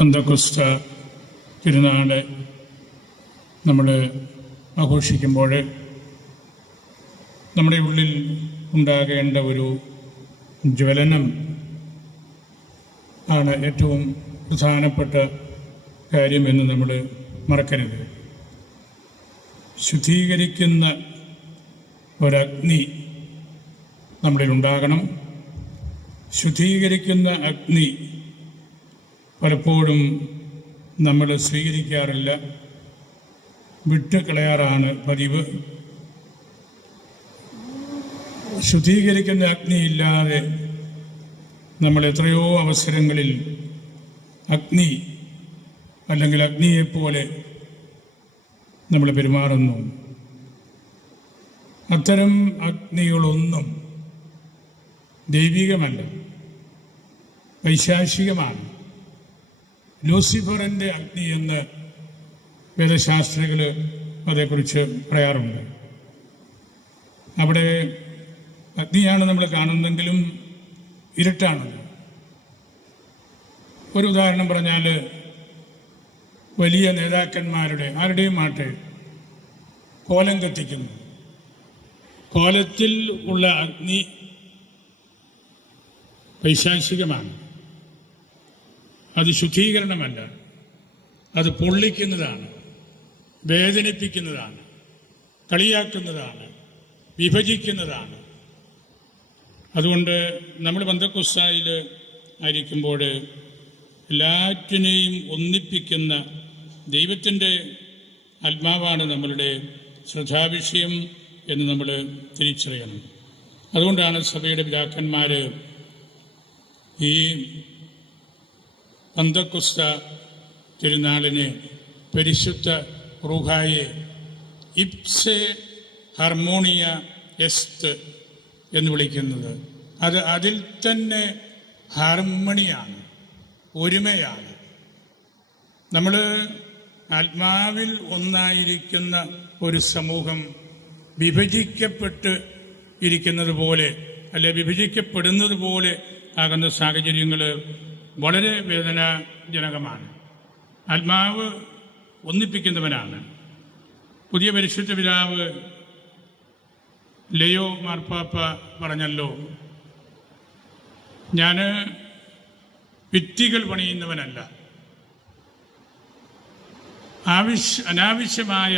പെന്തക്കോസ്ത തിരുനാൾ നമ്മൾ ആഘോഷിക്കുമ്പോൾ നമ്മുടെ ഉള്ളിൽ ഉണ്ടാകേണ്ട ഒരു ജ്വലനം ആണ് ഏറ്റവും പ്രധാനപ്പെട്ട കാര്യമെന്ന് നമ്മൾ മറക്കരുത്. ശുദ്ധീകരിക്കുന്ന ഒരഗ്നി നമ്മളിൽ ഉണ്ടാകണം. ശുദ്ധീകരിക്കുന്ന അഗ്നി പലപ്പോഴും നമ്മൾ സ്വീകരിക്കാറില്ല, വിട്ടുകളയാറാണ് പതിവ്. ശുദ്ധീകരിക്കുന്ന അഗ്നിയില്ലാതെ നമ്മൾ എത്രയോ അവസരങ്ങളിൽ അഗ്നി അല്ലെങ്കിൽ അഗ്നിയെപ്പോലെ നമ്മൾ പെരുമാറുന്നു. അത്തരം അഗ്നികളൊന്നും ദൈവികമല്ല, പൈശാചികമാണ്. ലൂസിഫറിൻ്റെ അഗ്നി എന്ന് വേദശാസ്ത്രികൾ അതേക്കുറിച്ച് പറയാറുണ്ട്. അവിടെ അഗ്നിയാണ് നമ്മൾ കാണുന്നെങ്കിലും ഇരുട്ടാണ്. ഒരു ഉദാഹരണം പറഞ്ഞാൽ, വലിയ നേതാക്കന്മാരുടെ ആരുടെയും ആട്ടെ കോലം കത്തിക്കുന്നു. കോലത്തിൽ ഉള്ള അഗ്നി പൈശാചികമാണ്. അത് ശുദ്ധീകരണമല്ല, അത് പൊള്ളിക്കുന്നതാണ്, വേദനിപ്പിക്കുന്നതാണ്, കളിയാക്കുന്നതാണ്, വിഭജിക്കുന്നതാണ്. അതുകൊണ്ട് നമ്മൾ പെന്തക്കോസ്തായിൽ ആയിരിക്കുമ്പോൾ എല്ലാറ്റിനെയും ഒന്നിപ്പിക്കുന്ന ദൈവത്തിൻ്റെ ആത്മാവാണ് നമ്മളുടെ ശ്രദ്ധാവിഷയം എന്ന് നമ്മൾ തിരിച്ചറിയണം. അതുകൊണ്ടാണ് സഭയുടെ പിതാക്കന്മാർ ഈ പെന്തക്കോസ്ത തിരുനാളിനെ പരിശുദ്ധ റൂഹായെ ഇപ്സെ ഹാർമോണിയ എസ്റ്റ് എന്ന് വിളിക്കുന്നത്. അത് അതിൽ തന്നെ ഹാർമണിയാണ്, ഒരുമയാണ്. നമ്മൾ ആത്മാവിൽ ഒന്നായിരിക്കുന്ന ഒരു സമൂഹം വിഭജിക്കപ്പെട്ട് ഇരിക്കുന്നത് പോലെ, അല്ലെ വിഭജിക്കപ്പെടുന്നത് പോലെ ആകുന്ന സാഹചര്യങ്ങൾ വളരെ വേദനാജനകമാണ്. ആത്മാവ് ഒന്നിപ്പിക്കുന്നവനാണ്. പുതിയ പരിശുദ്ധ പിതാവ് ലയോ മാർപ്പാപ്പ പറഞ്ഞല്ലോ, ഞാൻ ഭിത്തികൾ പണിയുന്നവനല്ല, അനാവശ്യമായ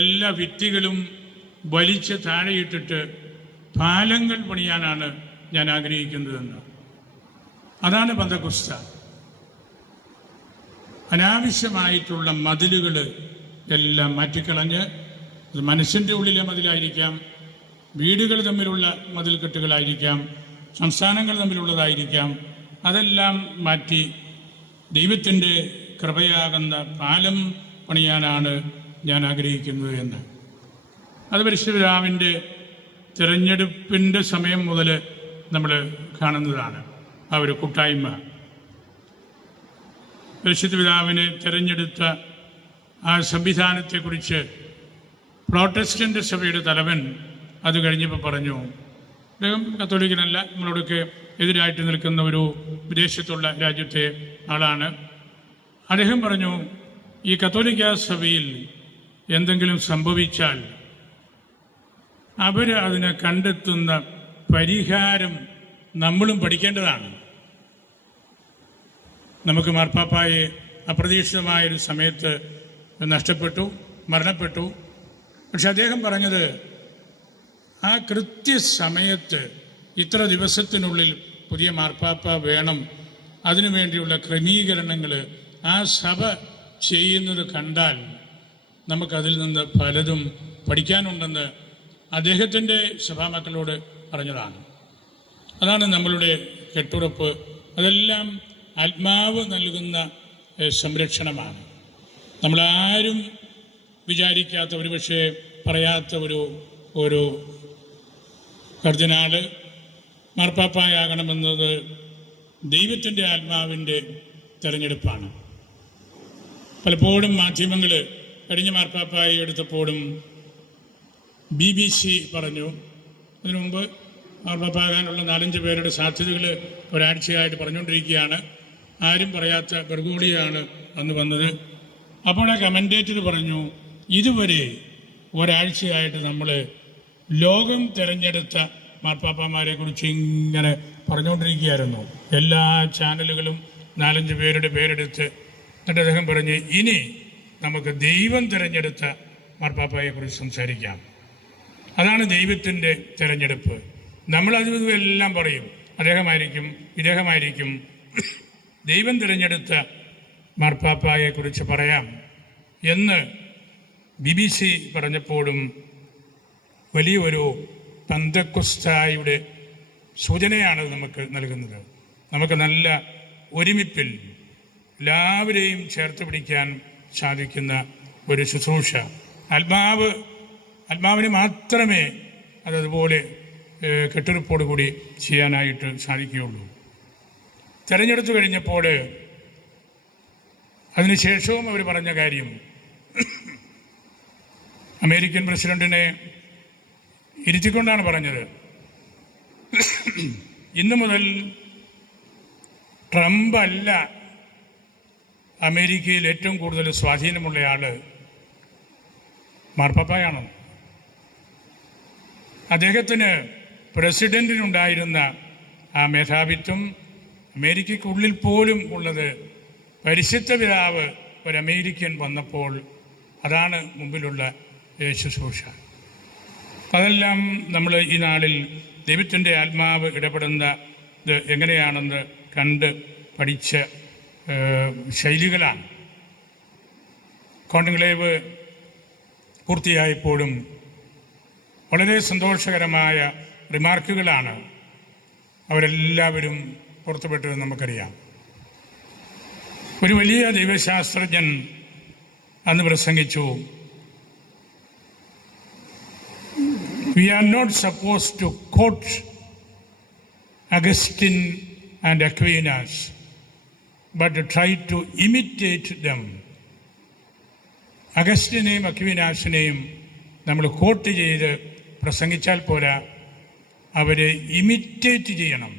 എല്ലാ ഭിത്തികളും വലിച്ച് താഴെയിട്ടിട്ട് പാലങ്ങൾ പണിയാനാണ് ഞാൻ ആഗ്രഹിക്കുന്നതെന്ന്. അതാണ് പെന്തക്കോസ്ത. അനാവശ്യമായിട്ടുള്ള മതിലുകൾ എല്ലാം മാറ്റിക്കളഞ്ഞ്, അത് മനസ്സിൻ്റെ ഉള്ളിലെ മതിലായിരിക്കാം, വീടുകൾ തമ്മിലുള്ള മതിൽക്കെട്ടുകളായിരിക്കാം, സംസ്ഥാനങ്ങൾ തമ്മിലുള്ളതായിരിക്കാം, അതെല്ലാം മാറ്റി ദൈവത്തിൻ്റെ കൃപയാകുന്ന പാലം പണിയാനാണ് ഞാൻ ആഗ്രഹിക്കുന്നത് എന്ന്. അത് പരിശുദ്ധ പിതാവിൻ്റെ തിരഞ്ഞെടുപ്പിൻ്റെ സമയം മുതൽ നമ്മൾ കാണുന്നതാണ്. ആ ഒരു കൂട്ടായ്മ, പരിശുദ്ധ പിതാവിനെ തിരഞ്ഞെടുത്ത ആ സംവിധാനത്തെക്കുറിച്ച് പ്രോട്ടസ്റ്റൻ്റ് സഭയുടെ തലവൻ അത് കഴിഞ്ഞപ്പോൾ പറഞ്ഞു. അദ്ദേഹം കത്തോലിക്കനല്ല, നമ്മളോടൊക്കെ എതിരായിട്ട് നിൽക്കുന്ന ഒരു വിദേശത്തുള്ള രാജ്യത്തെ ആളാണ്. അദ്ദേഹം പറഞ്ഞു, ഈ കത്തോലിക്ക സഭയിൽ എന്തെങ്കിലും സംഭവിച്ചാൽ അവർ അതിനെ കണ്ടെത്തുന്ന പരിഹാരം നമ്മളും പഠിക്കേണ്ടതാണ്. നമുക്ക് മാർപ്പാപ്പായെ അപ്രതീക്ഷിതമായൊരു സമയത്ത് നഷ്ടപ്പെട്ടു, മരണപ്പെട്ടു. പക്ഷെ അദ്ദേഹം പറഞ്ഞത്, ആ കൃത്യസമയത്ത് ഇത്ര ദിവസത്തിനുള്ളിൽ പുതിയ മാർപ്പാപ്പ വേണം, അതിനുവേണ്ടിയുള്ള ക്രമീകരണങ്ങൾ ആ സഭ ചെയ്യുന്നത് കണ്ടാൽ നമുക്കതിൽ നിന്ന് പലതും പഠിക്കാനുണ്ടെന്ന് അദ്ദേഹത്തിൻ്റെ സഭാമക്കളോട് പറഞ്ഞതാണ്. അതാണ് നമ്മളുടെ കെട്ടുറപ്പ്. അതെല്ലാം ആത്മാവ് നൽകുന്ന സംരക്ഷണമാണ്. നമ്മളാരും വിചാരിക്കാത്ത, ഒരുപക്ഷെ പറയാത്ത ഒരു കർദിനാള് മാർപ്പാപ്പായാകണമെന്നത് ദൈവത്തിൻ്റെ ആത്മാവിൻ്റെ തിരഞ്ഞെടുപ്പാണ്. പലപ്പോഴും മാധ്യമങ്ങൾ കഴിഞ്ഞ മാർപ്പാപ്പായി എടുത്തപ്പോഴും BBC പറഞ്ഞു, അതിനു മുമ്പ് മാർപ്പാപ്പാകാനുള്ള 4-5 പേരുടെ സാധ്യതകൾ ഒരാഴ്ചയായിട്ട് പറഞ്ഞുകൊണ്ടിരിക്കുകയാണ്. ആരും പറയാത്ത ബർഗോളിയാണ് അന്ന് വന്നത്. അപ്പോൾ ആ കമൻറ്റേറ്റർ പറഞ്ഞു, ഇതുവരെ ഒരാഴ്ചയായിട്ട് നമ്മൾ ലോകം തിരഞ്ഞെടുത്ത മാർപ്പാപ്പമാരെ കുറിച്ച് ഇങ്ങനെ പറഞ്ഞുകൊണ്ടിരിക്കുകയായിരുന്നു. എല്ലാ ചാനലുകളും 4-5 പേരുടെ പേരെടുത്ത്. എന്നിട്ട് അദ്ദേഹം പറഞ്ഞ്, ഇനി നമുക്ക് ദൈവം തിരഞ്ഞെടുത്ത മാർപ്പാപ്പയെക്കുറിച്ച് സംസാരിക്കാം. അതാണ് ദൈവത്തിൻ്റെ തിരഞ്ഞെടുപ്പ്. നമ്മളത് എല്ലാം പറയും, അദ്ദേഹമായിരിക്കും ഇദ്ദേഹമായിരിക്കും. ദൈവം തിരഞ്ഞെടുത്ത മാർപ്പാപ്പയെക്കുറിച്ച് പറയാം എന്ന് BBC പറഞ്ഞപ്പോഴും വലിയൊരു പെന്തക്കോസ്തായുടെ സൂചനയാണ് നമുക്ക് നൽകുന്നത്. നമുക്ക് നല്ല ഒരുമിപ്പിൽ എല്ലാവരെയും ചേർത്ത് പിടിക്കാൻ സാധിക്കുന്ന ഒരു ശുശ്രൂഷ. ആത്മാവിന് മാത്രമേ അതതുപോലെ കെട്ടുറപ്പോടു കൂടി ചെയ്യാനായിട്ട് സാധിക്കുകയുള്ളൂ. തെരഞ്ഞെടുത്തു കഴിഞ്ഞപ്പോൾ അതിനുശേഷവും അവർ പറഞ്ഞ കാര്യം, അമേരിക്കൻ പ്രസിഡന്റിനെ ഇരുത്തിക്കൊണ്ടാണ് പറഞ്ഞത്, ഇന്നു മുതൽ ട്രംപ് അല്ല അമേരിക്കയിൽ ഏറ്റവും കൂടുതൽ സ്വാധീനമുള്ള ആൾ, മാർപ്പാപ്പയാണ്. അദ്ദേഹത്തിന് പ്രസിഡന്റിനുണ്ടായിരുന്ന ആ മേധാവിത്വം അമേരിക്കയ്ക്കുള്ളിൽ പോലും ഉള്ളത് പരിശുദ്ധ പിതാവ് ഒരു അമേരിക്കൻ വന്നപ്പോൾ അതാണ് മുമ്പിലുള്ള ശുശ്രൂഷ. അതെല്ലാം നമ്മൾ ഈ നാളിൽ ദൈവത്തിൻ്റെ ആത്മാവ് ഇടപെടുന്നത് എങ്ങനെയാണെന്ന് കണ്ട് പഠിച്ച ശൈലികളാണ്. കോൺക്ലേവ് പൂർത്തിയായപ്പോഴും വളരെ സന്തോഷകരമായ റിമാർക്കുകളാണ് അവരെല്ലാവരും പുറത്തുവിട്ടത് നമുക്കറിയാം. ഒരു വലിയ ദൈവശാസ്ത്രജ്ഞൻ അന്ന് പ്രസംഗിച്ചു, We are not supposed to quote Augustine and Aquinas, but to try to imitate them. അഗസ്റ്റിനെയും അക്വീനാസിനെയും നമ്മൾ കോട്ട് ചെയ്ത് പ്രസംഗിച്ചാൽ പോരാ, അവരെ ഇമിറ്റേറ്റ് ചെയ്യണം.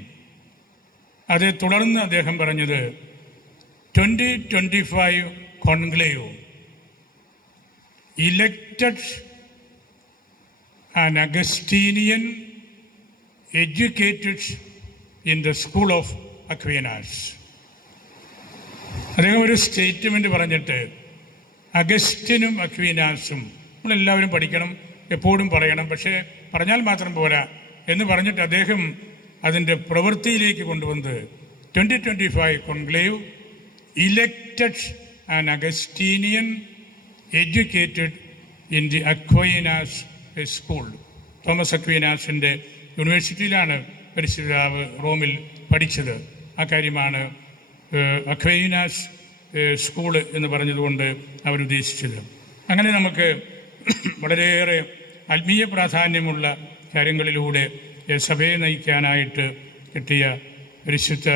അതേ തുടർന്ന് അദ്ദേഹം പറഞ്ഞത് 2025 conclave elected an Augustinian educated in the school of Aquinas. അദ്ദേഹം ഒരു സ്റ്റേറ്റ്മെൻറ്റ് പറഞ്ഞിട്ട്, അഗസ്റ്റിനും അക്വീനാസും നമ്മളെല്ലാവരും പഠിക്കണം, എപ്പോഴും പറയണം, പക്ഷേ പറഞ്ഞാൽ മാത്രം പോരാ എന്ന് പറഞ്ഞിട്ട് അദ്ദേഹം അതിൻ്റെ പ്രവൃത്തിയിലേക്ക് കൊണ്ടുവന്നത് 2025 conclave elected an Augustinian educated in the Aquinas school. Thomas അക്വീനാസിൻ്റെ യൂണിവേഴ്സിറ്റിയിലാണ് പരിശുദ്ധാവ് റോമിൽ പഠിച്ചത്. ആ കാര്യമാണ് അക്വീനാസ് സ്കൂള് എന്ന് പറഞ്ഞതുകൊണ്ട് അവരുദ്ദേശിച്ചത്. അങ്ങനെ നമുക്ക് വളരെയേറെ ആത്മീയ പ്രാധാന്യമുള്ള കാര്യങ്ങളിലൂടെ സഭയെ നയിക്കാനായിട്ട് കിട്ടിയ പരിശുദ്ധ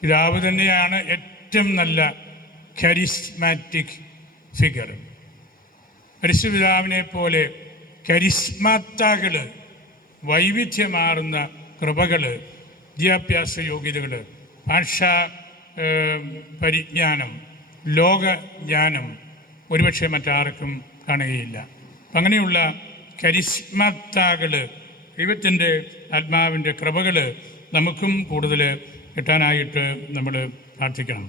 പിതാവ് തന്നെയാണ് ഏറ്റവും നല്ല കരിസ്മാറ്റിക് ഫിഗർ. പരിശുദ്ധ പിതാവിനെ പോലെ കരിസ്മാത്താകൾ, വൈവിധ്യമാർന്ന കൃപകൾ, വിദ്യാഭ്യാസ യോഗ്യതകൾ, ഭാഷാ പരിജ്ഞാനം, ലോകജ്ഞാനം ഒരുപക്ഷെ മറ്റാർക്കും കാണുകയില്ല. അങ്ങനെയുള്ള കരിസ്മാത്താകൾ, ദൈവത്തിൻ്റെ ആത്മാവിൻ്റെ കൃപകൾ നമുക്കും കൂടുതൽ കിട്ടാനായിട്ട് നമ്മൾ പ്രാർത്ഥിക്കണം.